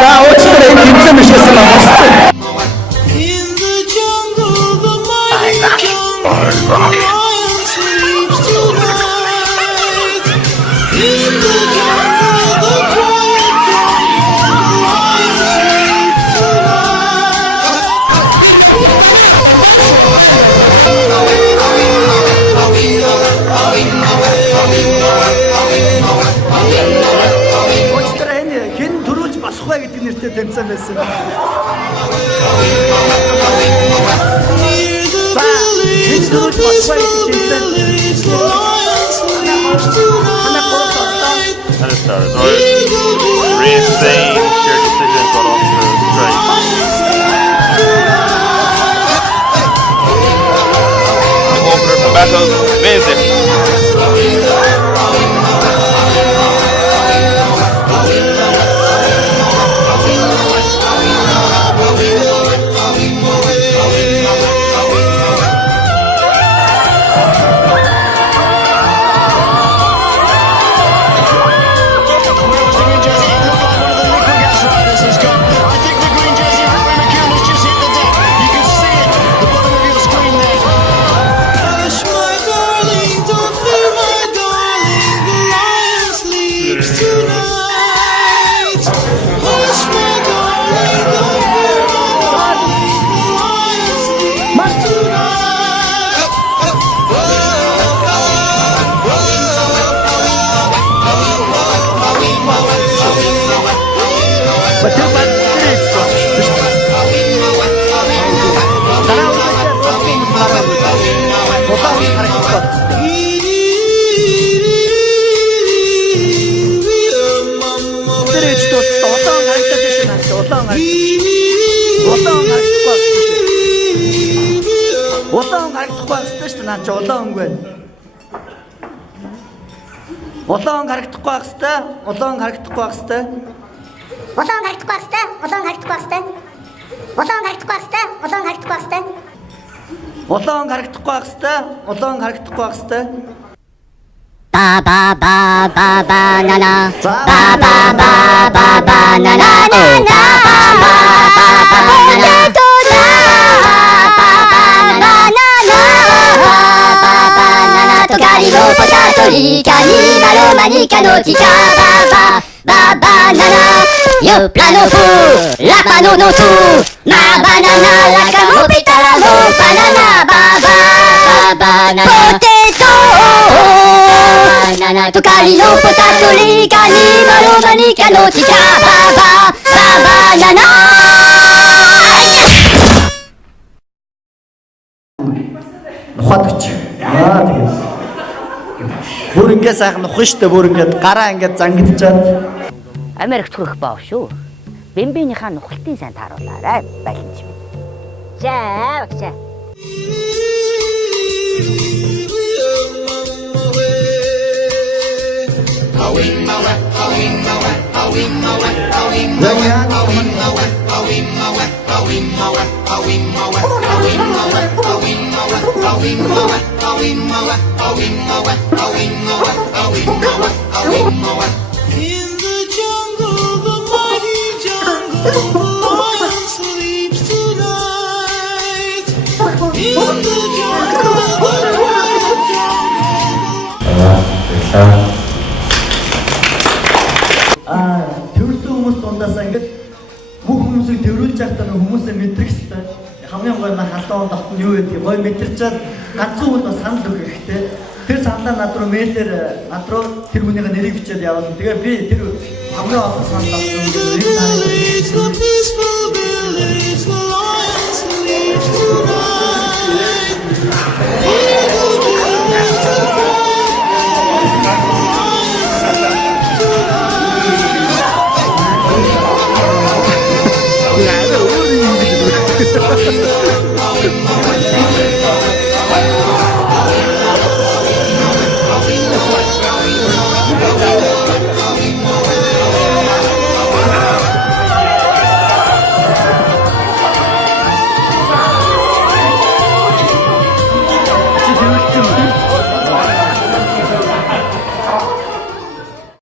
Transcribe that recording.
자, 오치들의 김쌤을 시켰으면 멋있지. хэн төрүүлж босхгүй гэдэг нэртэй тэмцээн байсан. Хэн төрүүлж босхгүй гэдэг тэмцээн. And it started. Reinsane, shared decision, got off to straight. Opener from Battles, amazing. Улаан харагдахгүй байх шүү дээ наа чи улаан өнгө байна. Улаан харагдахгүй байх хэвээр. Улаан харагдахгүй байх хэвээр. Улаан харагдахгүй байх хэвээр. Улаан харагдахгүй байх хэвээр. Улаан харагдахгүй байх хэвээр. Улаан харагдахгүй байх хэвээр. Улаан харагдахгүй байх хэвээр. Улаан харагдахгүй байх хэвээр. Ba ba ba ba ba na na. Ba ba ba ba ba na na na na. Ba ba ba ba na na. Togali no potatori cani malomanica notica baba baba nana yo plano fu la pano no tu ma banana la camopitara no banana baba baba nana potato nana togali no potatori cani malomanica notica baba baba nana Ухаад өч. Аа тэгээд. Бүр ингэ сайхан нухна штэ бүр ингэ гараа ингэ зангидчаад. Америкт хүрэх баав шүү. Бэмбинийхаа нухалтын сайн тааруулаарай. Байлж минь. За, багчаа. In the jungle, the mighty jungle, the lion sleeps tonight. In the jungle, the quiet jungle. Төрсөн хүмүүс дундаасаа ингэ бүх хүмүүсийг төрүүлж байхдаа хүмүүсээ мэдрэх хэрэгтэй. Хамгийн гол нь халуун тогт нь юу гэдэг гой мэдэрчээд ганцхан хүн бас санал өгөх хэрэгтэй. Тэр саналаа над руу мэйлэр над руу тэр хүнийхээ нэрийг бичээд явуулна. Тэгээ би тэр хамгийн олон санал авсан нэг санал.